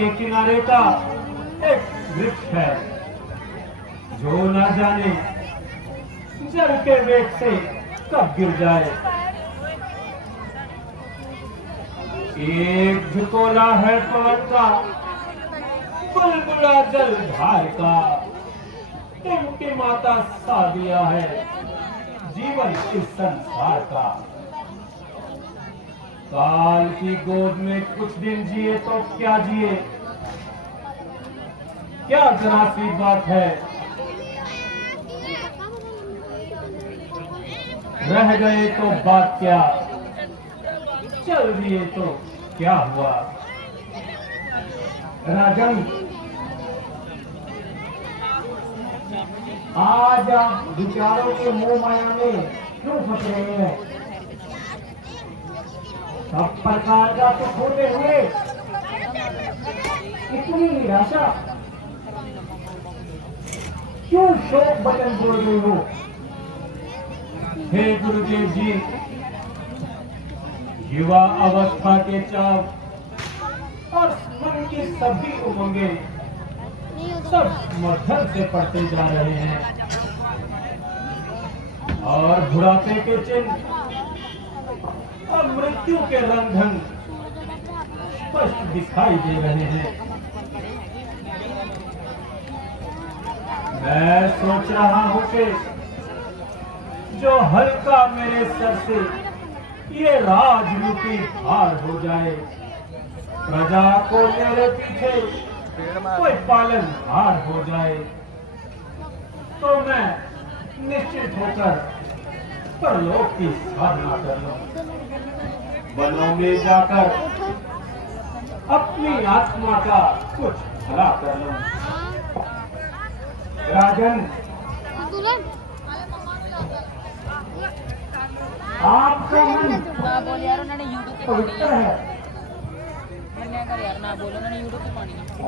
के किनारे का एक वृक्ष है जो न जाने जल के वेग से कब गिर जाए। एक झुकोला है पवन का, बुलबुला जल धार का, टिमटिमाता सा दिया है जीवन इस संसार का। काल की गोद में कुछ दिन जिए तो क्या जिए, क्या जरा सी बात है, रह गए तो बात क्या, चल दिए तो क्या हुआ। राजन, आज आप विचारों के मोह माया में क्यों फंस रहे हैं? सब प्रकार का सुख होते हुए इतनी निराशा, क्यों शोक बचन बोल रहे हो? हे गुरुदेव जी, युवा अवस्था के चाव और मन की सभी उमंगे सब मद्धर से पड़ते जा रहे हैं और बुढ़ापे के चिन्ह और मृत्यु के रंधन स्पष्ट दिखाई दे रहे हैं। मैं सोच रहा हूं कि जो हल्का मेरे सर से ये राजनीति भार हो जाए, प्रजा को मेरे पीछे कोई पालन हार हो जाए, तो मैं निश्चित होकर परलोक की साधना कर लूं, वनों में जाकर अपनी आत्मा का कुछ भला कर लूं। राजन, आपका मन पवित्र है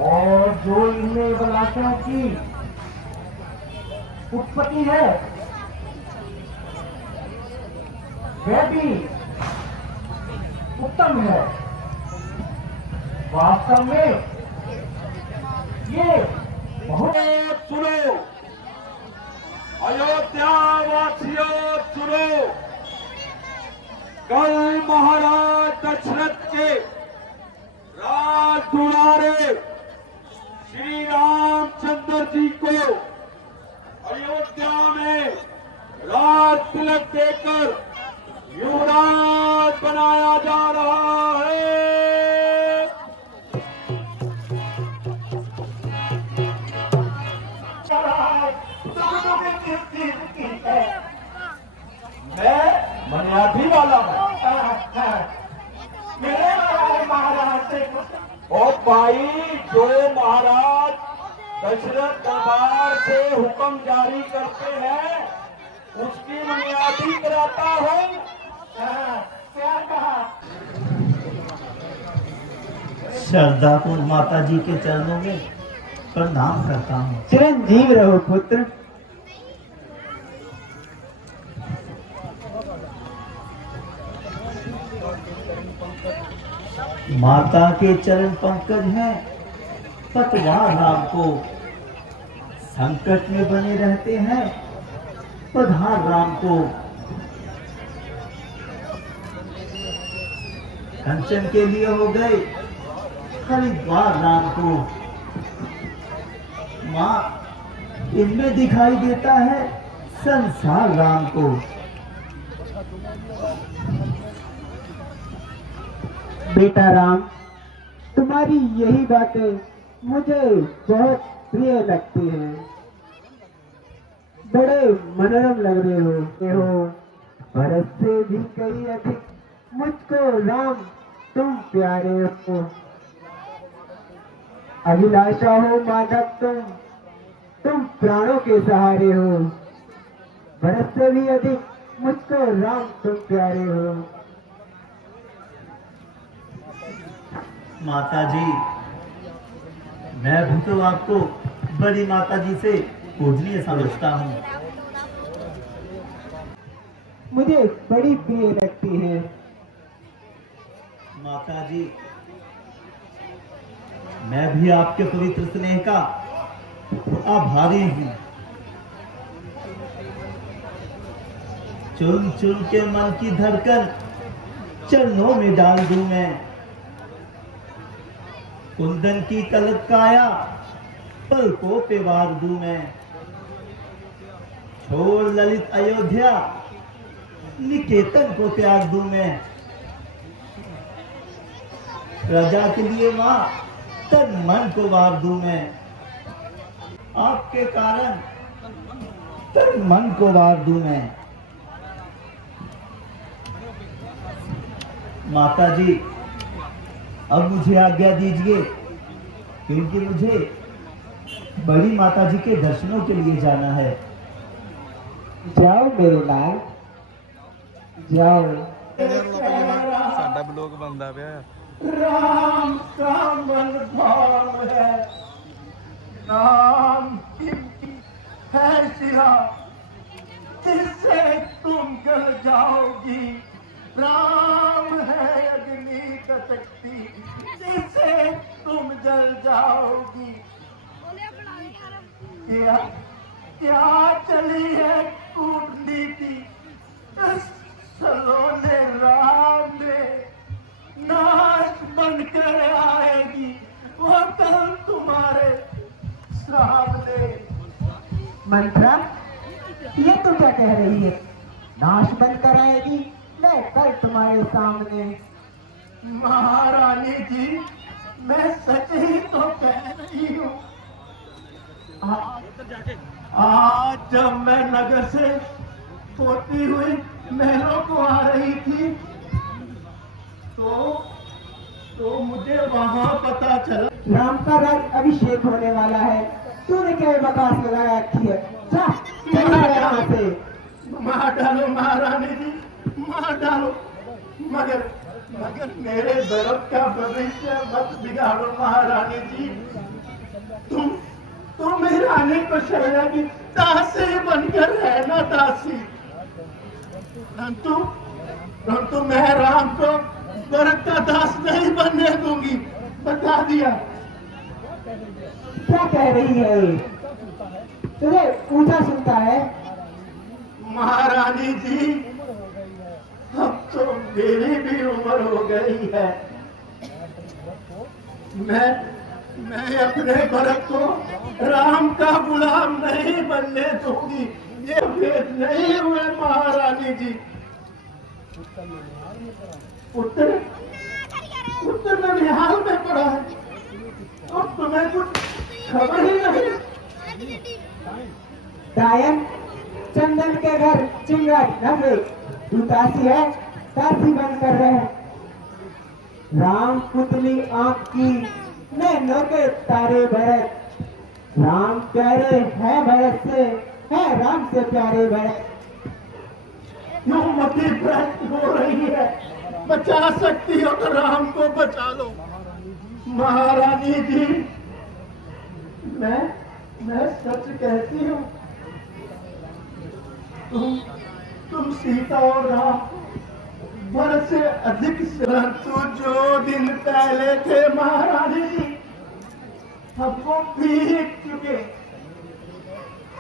और जो इनमें अभिलाषाओं की उत्पत्ति है वह भी उत्तम है। वास्तव में ये बहुत सुनो, अयोध्या वासियों सुनो, कल महाराज दशरथ के राज दुलारे श्री रामचंद्र जी को अयोध्या में राज तिलक देकर युवराज बनाया जा रहा है। मैं मनियाठी वाला हूँ। महाराज ओ भाई, जो महाराज दशरथ दरबार से हुक्म जारी करते हैं उसकी मनियाठी कराता हूँ। क्या कहा? श्रद्धापुर माता जी के चरणों में प्रणाम करता हूँ। चिरंजीव रहो पुत्र। माता के चरण पंकज हैं, पतवार राम को संकट में बने रहते हैं, पधार राम को कंचन के लिए हो गए, खरीदवार राम को। माँ, इनमें दिखाई देता है संसार राम को। बेटा राम, तुम्हारी यही बातें मुझे बहुत प्रिय लगती हैं। बड़े मनोरम लग रहे हो। भरत से भी कहीं अधिक मुझको राम तुम प्यारे हो। अभिलाषा हो माधव तुम प्राणों के सहारे हो। भरत से भी अधिक मुझको राम तुम प्यारे हो। माता जी, मैं भी तो आपको बड़ी माता जी से पूजनीय समझता हूँ। मुझे बड़ी प्रिय लगती है। माता जी, मैं भी आपके पवित्र स्नेह का आभारी हूं। चुन चुन के मन की धड़कन चरणों में डाल दूं मैं। कुंदन की कलक काया पलकों पे वार दूं मैं। छोड़ ललित अयोध्या निकेतन को त्याग दूं मैं। प्रजा के लिए मां तन मन को वार दूं मैं। आपके कारण तन मन को वार दूं मैं। माता जी, अब मुझे आज्ञा दीजिए, क्योंकि मुझे बड़ी माता जी के दर्शनों के लिए जाना है। जाओ मेरे लाल, जाओ। साडा ब्लॉग बनदा पिया। राम का मन भाव है, नाम की है शिला जिससे तुम गल जाओगी। राम है अग्नि शक्ति जिससे तुम जल जाओगी। क्या क्या चली है कूटनीति इस सलोने राम में, नाश बनकर आएगी वो कल तुम्हारे सामने। मंत्रा, ये तू क्या कह रही है? नाश बनकर आएगी मैं कल तुम्हारे सामने। महारानी जी, मैं सच ही तो कह रही हूँ। आज जब मैं नगर से होती हुई महलों को आ रही थी तो मुझे वहां पता चला राम का राज अभिषेक होने वाला है। तूने क्या बकवास लगाया रखी है? जा, चला यहाँ से। मार डालो महारानी जी, मार डालो, मगर मेरे धर्म का भविष्य मत बिगाड़ो महारानी जी। तुम रानी को शैया की दासी बनकर रहना दासी। परंतु मैं राम को भरत का दास नहीं बनने दूंगी, बता दिया। क्या कह रही है? तुझे ऊंचा सुनता है? महारानी जी, अब तो मेरी भी उम्र हो गई है। मैं अपने भरत को राम का गुलाम नहीं बनने दूंगी। ये भेद नहीं हुए महारानी जी। उत्तर में निहाल में पड़ा है, अब तुम्हें कुछ खबर ही नहीं। गायन चंदन के घर चिंगारी न फेंक, तू दासी है, दासी बनकर रह। राम पुतली आंख की नैनों के तारे भरत, राम प्यारे है भरत से, है राम से प्यारे भरत। क्यों मती भ्रष्ट हो रही है? बचा सकती हो तो राम को बचा लो महारानी जी। मैं सच कहती हूँ, तुम सीता और राम भरत से अधिक परंतु जो दिन पहले थे महारानी जी, अब वो बीत चुके।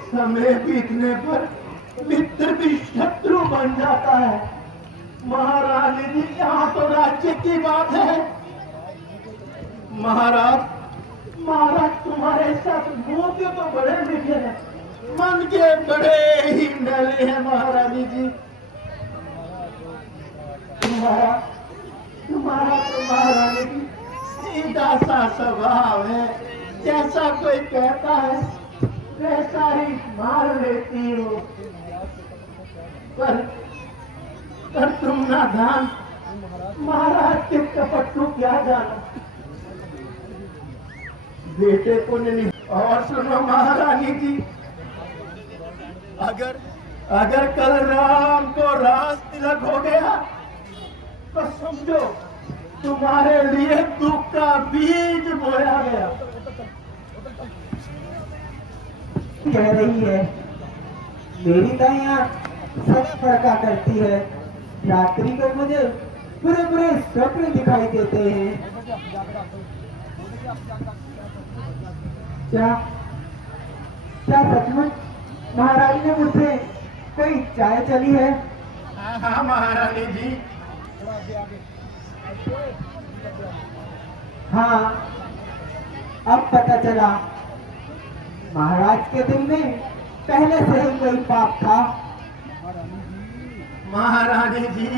समय बीतने पर मित्र भी शत्रु बन जाता है महारानी जी। यहाँ तो राज्य की बात है। महाराज तुम्हारे साथ मुंह के तो बड़े मीठे हैं, मन के बड़े ही मैले हैं महारानी जी। तुम्हारा तो महारानी जी सीधा सा स्वभाव है, जैसा कोई कहता है वैसा ही मान लेती हो। पर तुम नादान महाराज के कपट को क्या जाना, बेटे को नहीं। और सुनो महारानी जी, अगर कल राम को राज तिलक हो गया तो समझो तुम्हारे लिए दुख का बीज बोया गया। कह रही है मेरी दैया सच फड़का करती है। रात्रि को मुझे बुरे बुरे स्वप्न दिखाई देते हैं। क्या क्या सचमुच महारानी ने मुझसे कोई चाय चली है? हाँ हाँ महारानी जी। हाँ, अब पता चला महाराज के दिल में पहले से ही कोई पाप था। महारानी जी,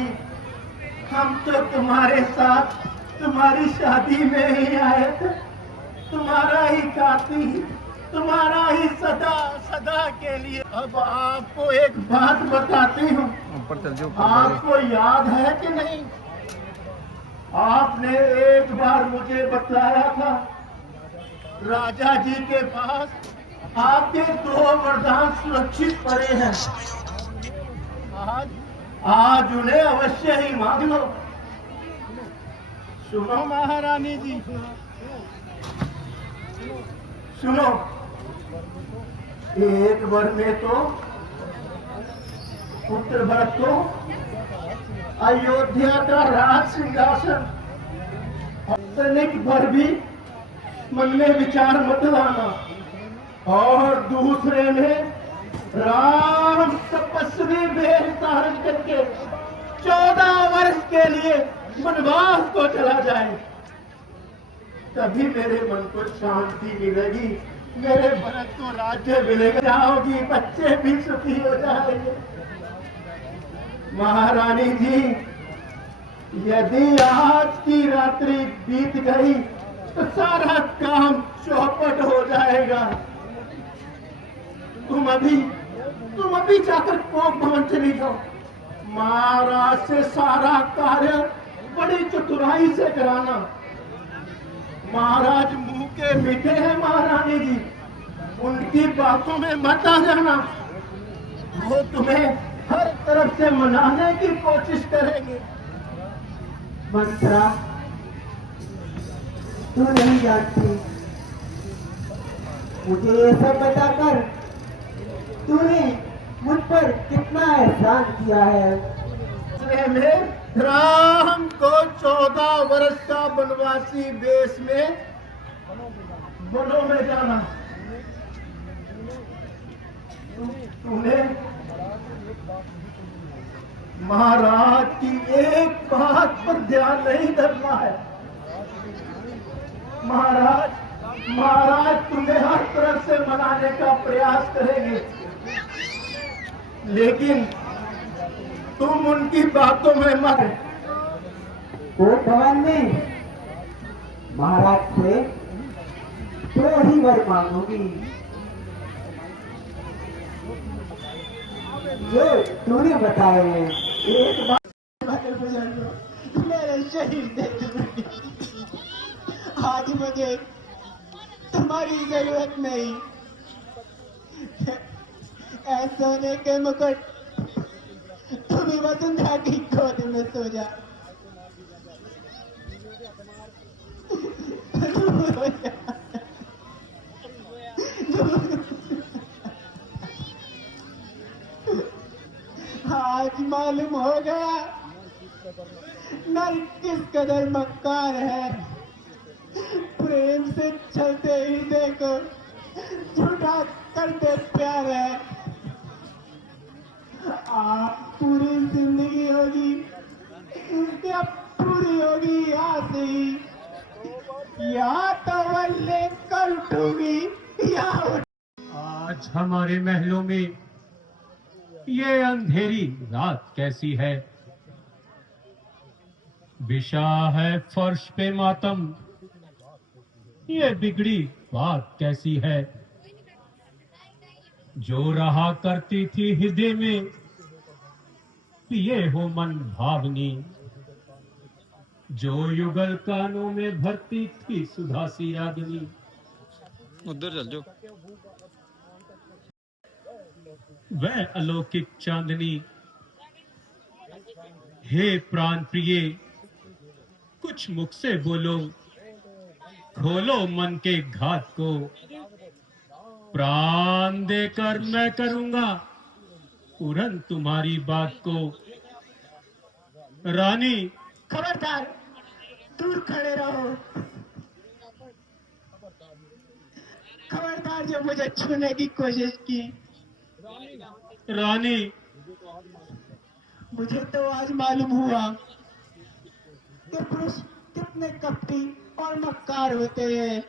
हम तो तुम्हारे साथ तुम्हारी शादी में ही आए थे। तुम्हारा ही काती, तुम्हारा ही सदा सदा के लिए। अब आपको एक बात बताती हूँ, ऊपर चल जाओ, आपको याद है कि नहीं? आपने एक बार मुझे बताया था राजा जी के पास आपके 2 वरदान सुरक्षित पड़े हैं। आज उन्हें अवश्य ही मांग लो। सुनो महारानी जी, सुनो। एक वर में तो पुत्र भरत को अयोध्या का राज सिंहासन, तनिक भर भी मन में विचार मत लाना। और दूसरे में राम तपस्वी वेश धारण करके 14 वर्ष के लिए वनवास को चला जाए, तभी मेरे मन को शांति मिलेगी, मेरे भरत को राज्य मिलेगा, जाओगी, बच्चे भी सुखी हो जाएंगे। महारानी जी, यदि आज की रात्रि बीत गई तो सारा काम चौपट हो जाएगा। तुम अभी जाकर कोप भवन चली जाओ। महाराज से सारा कार्य बड़ी चतुराई से कराना। महाराज मुंह के मीठे हैं महारानी जी, उनकी बातों में मत आ जाना। वो तुम्हें हर तरफ से मनाने की कोशिश करेंगे। मंत्रा, तू नहीं जानती, मुझे ये सब बताकर तूने मुझ पर कितना एहसान किया है। दूसरे में राम को 14 वर्ष का वनवासी वेश में वनों में जाना। तूने महाराज की एक बात पर ध्यान नहीं धरना है। महाराज तुम्हें हर तरफ से मनाने का प्रयास करेंगे, लेकिन तुम उनकी बातों में मत। कोप भवन में महाराज से 2 ही वर मांगूंगी, जो तूने बताए हैं। एक बार मेरे शरीर से दूर, आज मुझे तुम्हारी जरूरत नहीं। ऐ सोने के मुकुट, तुम्हें वसुंधरा की गोद में सो जा। दूर हो जा। आज मालूम हो गया नर किस कदर मक्कार है। प्रेम से चलते ही देखो झूठा करते प्यार है। आप पूरी जिंदगी होगी या पूरी होगी यहाँ से ही, या तो वल्ले कर उठूंगी या आज हमारे महलों में ये अंधेरी रात कैसी है। बिछा है फर्श पे मातम, ये बिगड़ी बात कैसी है। जो रहा करती थी हृदय में, पिए हो मन भावनी। जो युगल कानों में भरती थी सुधा सी रागनी। उधर चल जाओ। वह अलौकिक चांदनी, हे प्राण प्रिय, कुछ मुख से बोलो, खोलो मन के घात को। प्राण देकर मैं करूंगा पूरन तुम्हारी बात को। रानी, खबरदार, दूर खड़े रहो। खबरदार जो मुझे छूने की कोशिश की। रानी, मुझे तो आज मालूम हुआ कि पुरुष कितने कपटी और मक्कार होते हैं।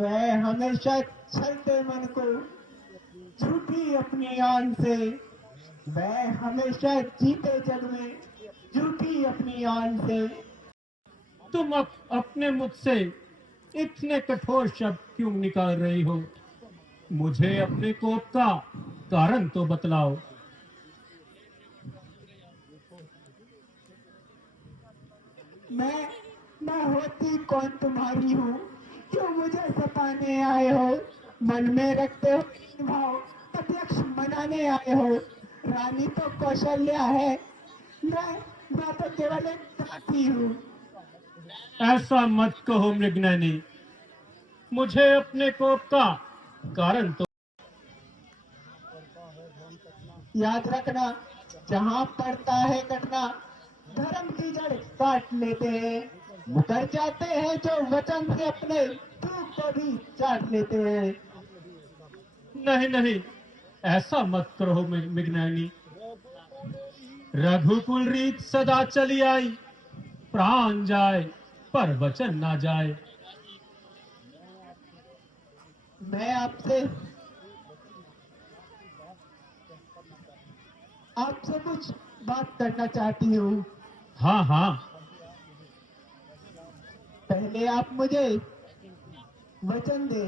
मैं हमेशा छलते मन को झूठी अपनी आन से, मैं हमेशा जीते जग में झूठी अपनी आन से। तुम अपने मुख से इतने कठोर शब्द क्यों निकाल रही हो? मुझे अपने कोप का कारण तो बतलाओ। मैं होती कौन तुम्हारी हूँ, क्यों मुझे सताने आए हो? मन में रखते हो भाव प्रत्यक्ष मनाने आए हो। रानी तो कौशल्या है, मैं तो केवल एक दासी हूँ। ऐसा मत कहो मृगनयनी, मुझे अपने कोप का कारण तो याद रखना, जहाँ पड़ता है कटना, धर्म की जड़ काट लेते हैं। मुकर जाते हैं जो वचन से अपने धूप को भी चाट लेते हैं। नहीं नहीं, ऐसा मत करो मृगनयनी। रघुकुल रीत सदा चली आई, प्राण जाए पर वचन ना जाए। मैं आपसे कुछ बात करना चाहती हूँ। हाँ हाँ, पहले आप मुझे वचन दे।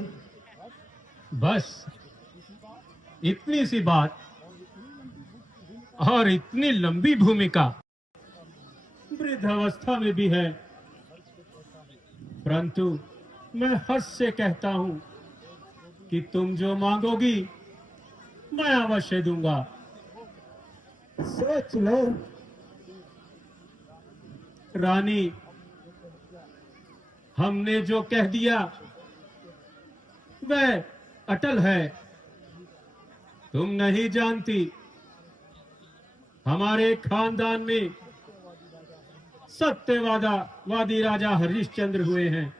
बस इतनी सी बात और इतनी लंबी भूमिका वृद्धावस्था में भी है, परंतु मैं हर्ष से कहता हूं कि तुम जो मांगोगी मैं अवश्य दूंगा। सोच लो। रानी, हमने जो कह दिया वह अटल है। तुम नहीं जानती, हमारे खानदान में सत्यवादी राजा हरिश्चंद्र हुए हैं।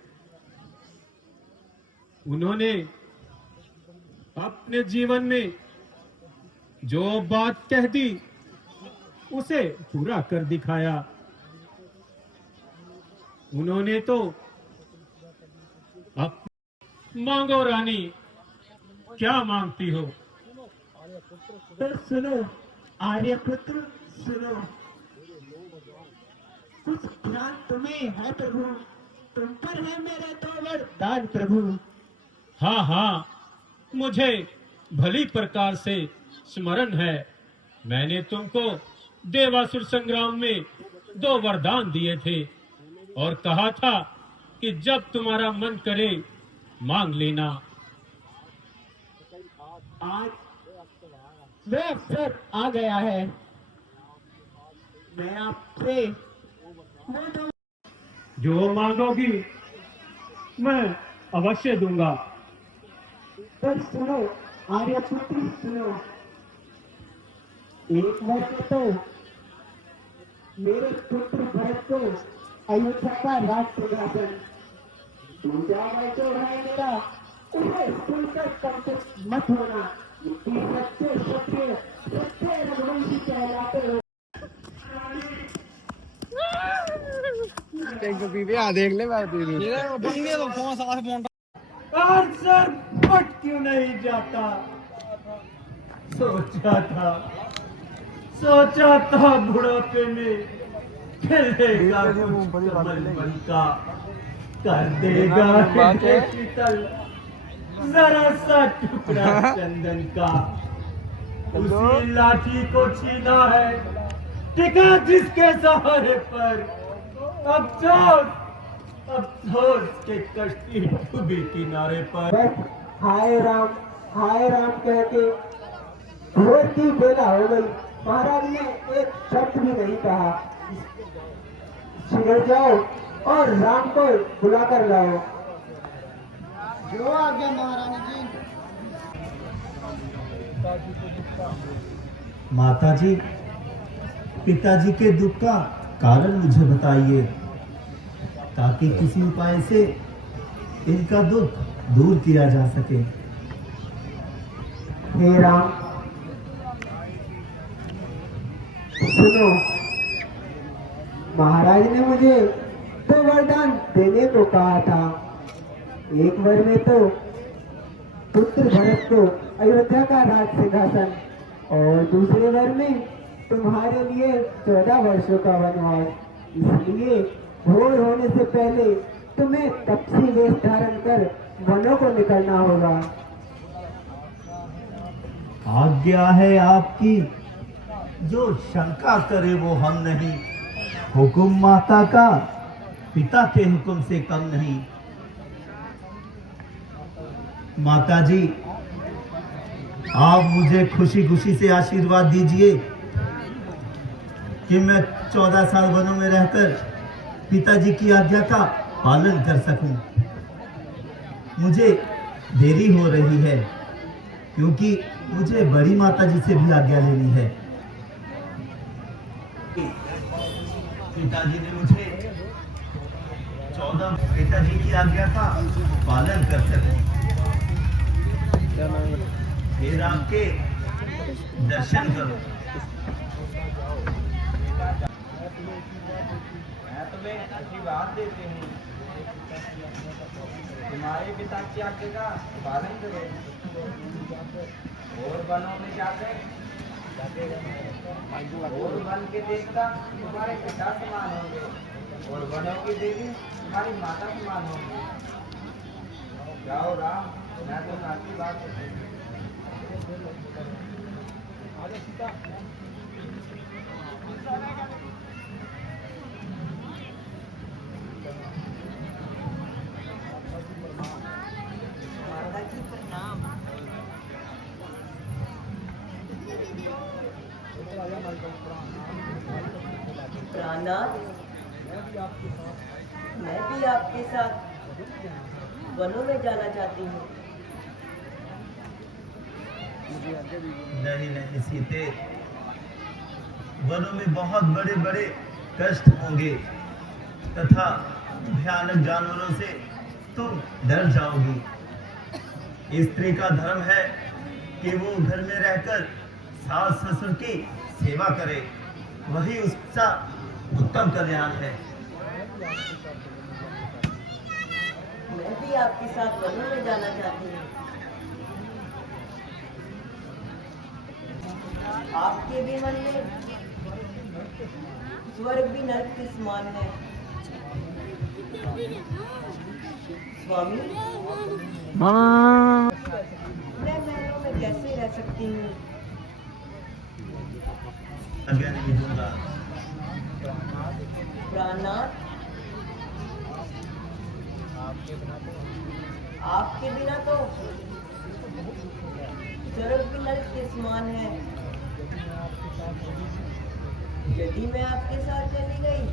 उन्होंने अपने जीवन में जो बात कह दी उसे पूरा कर दिखाया। उन्होंने तो अब मांगो रानी, क्या मांगती हो? तो सुनो आर्यपुत्र, सुनो। कुछ ध्यान तुम्हें है प्रभु, तुम पर है मेरे तो वरदान प्रभु। हाँ हाँ, मुझे भली प्रकार से स्मरण है। मैंने तुमको देवासुर संग्राम में 2 वरदान दिए थे और कहा था कि जब तुम्हारा मन करे मांग लेना। आज वह अवसर आ गया है। मैं आपसे जो मांगोगी मैं अवश्य दूंगा। पर सुनो आर्यपुत्र, सुनो। एक वर्ष तो मेरे पुत्र भरत को अयोध्या का राज सिंहासन, दूसरा वर्ष जो है मेरा, उसे सुनकर संतुष्ट मत होना कि सच्चे सच्चे सच्चे रघुवंशी कहलाते हो। देख ले बात बंगे तो फोन साथ फोन आज सर फट क्यों नहीं जाता? सोचा था बुढ़ापे में खेलेगा कुछ कमल का, कर देगा शीतल जरा सा टुकड़ा चंदन का। उसी लाठी को छीना है टिका जिसके सहारे पर। अफसोस के कश्ती डूबी किनारे पर। बस हाय राम कह के भोर की बेला हो गई। महाराज ने एक शब्द भी नहीं कहा। शीघ्र जाओ और राम को बुला कर लाओ। जो आज्ञा महारानी जी। माताजी, पिताजी के दुख का कारण मुझे बताइए, ताकि किसी उपाय से इनका दुख दूर किया जा सके। हे राम, सुनो, महाराज ने मुझे तो वरदान देने को कहा था। एक वर में तो पुत्र भरत को अयोध्या का राज सिंहासन और दूसरे वर में तुम्हारे लिए 14 वर्षों का वनवास। इसलिए भोर होने से पहले तुम्हें तपसी वेश धारण कर वनों को निकलना होगा। आज्ञा है आपकी, जो शंका करे वो हम नहीं। हुकुम माता का पिता के हुक्म से कम नहीं। माता जी, आप मुझे खुशी खुशी से आशीर्वाद दीजिए कि मैं 14 साल वनों में रहकर पिताजी की आज्ञा का पालन कर सकूं। मुझे देरी हो रही है क्योंकि मुझे बड़ी माता जी से भी आज्ञा लेनी है। पिताजी ने मुझे 14 पिताजी की आज्ञा का पालन कर सकूं। फिर आपके दर्शन करो। मैं तुम्हें आशीर्वाद देती हूँ, तुम्हारे पिता की आज्ञा का पालन करो और वनों में जाकर और वन के देवता तुम्हारे पिता समान होंगे और वनों की देवी तुम्हारी माता समान होंगी। जाओ राम, मैं तुम्हें आशीर्वाद देती हूँ। प्राणनाथ, मैं भी आपके साथ वनों में जाना चाहती हूँ। नहीं नहीं सीते, वनों में बहुत बड़े बड़े कष्ट होंगे तथा भयानक जानवरों से तुम डर जाओगी। स्त्री का धर्म है कि वो घर में रहकर सास ससुर की सेवा करे, वही उसका उत्तम कल्याण है। मैं भी आपके साथ वनों में जाना चाहती हूँ। आपके भी मन में स्वर्ग भी नरक के समान है। स्वामी, मैं महलों में कैसे रह सकती हूँ? आज्ञा नहीं दूंगा। प्राणनाथ, आपके बिना तो स्वर्ग भी नरक के समान है। यदि मैं आपके साथ चली गई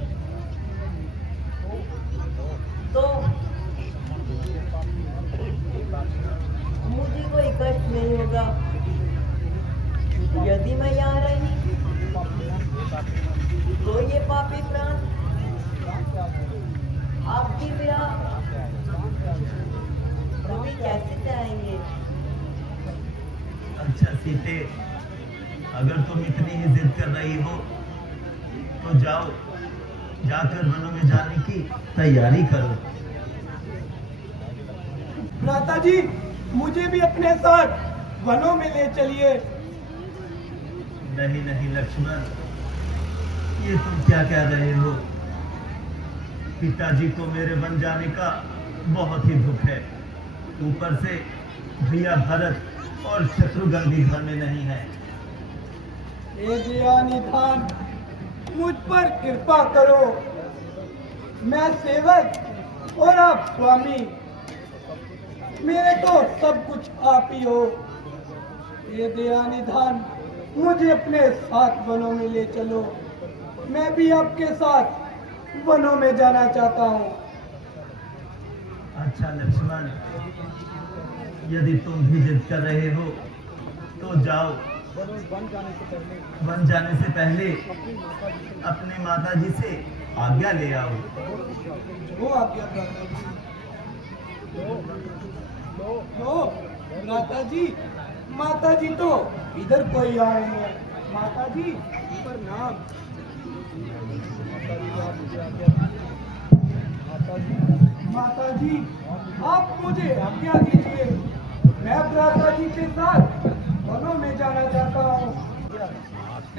तो मुझे कोई कष्ट नहीं होगा। यदि मैं यहाँ रही तो ये पापी प्राण आपकी विरह कभी कैसे जाएंगे? अच्छा सीते, अगर तुम इतनी ही जिद कर रही हो तो जाओ, जाकर वनों में जाने की तैयारी करो। माता जी, मुझे भी अपने साथ वनों में ले चलिए। नहीं नहीं लक्ष्मण, ये तुम क्या कह रहे हो? पिताजी को मेरे वन जाने का बहुत ही दुख है। ऊपर से भैया भरत और शत्रुघ्न भी घर में नहीं है। निधान, मुझ पर कृपा करो। मैं सेवक और आप स्वामी, मेरे तो सब कुछ आप ही हो। ये दया निधान, मुझे अपने साथ वनों में ले चलो। मैं भी आपके साथ वनों में जाना चाहता हूँ। अच्छा लक्ष्मण, यदि तुम भी जिद कर रहे हो तो जाओ, बन जाने से पहले अपने माताजी से आज्ञा ले आओ। वो आज्ञा भ्राता जी। भ्राता जी, माता जी तो इधर कोई आए हैं। माता जी प्रणाम। माता जी आप मुझे आज्ञा दीजिए, मैं भ्राता जी के साथ वनों में जाना चाहता हूँ।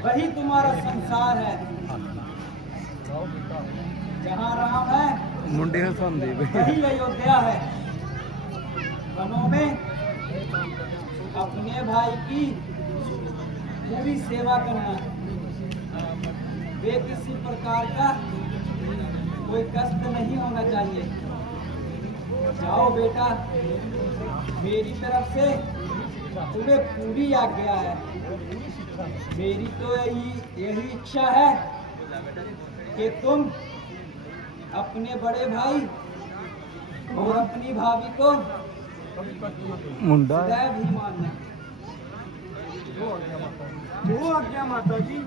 वही तुम्हारा संसार है, जहाँ राम है मुंडे का संदेह वही अयोध्या है। वनों में अपने भाई की पूरी सेवा करना, वे किसी प्रकार का कोई कष्ट नहीं होना चाहिए। जाओ बेटा, मेरी तरफ से तुम्हें पूरी आज्ञा है। मेरी तो यही इच्छा है कि तुम अपने बड़े भाई और अपनी भाभी को मुंडा सदैव ही मानना। वो आज्ञा माता जी।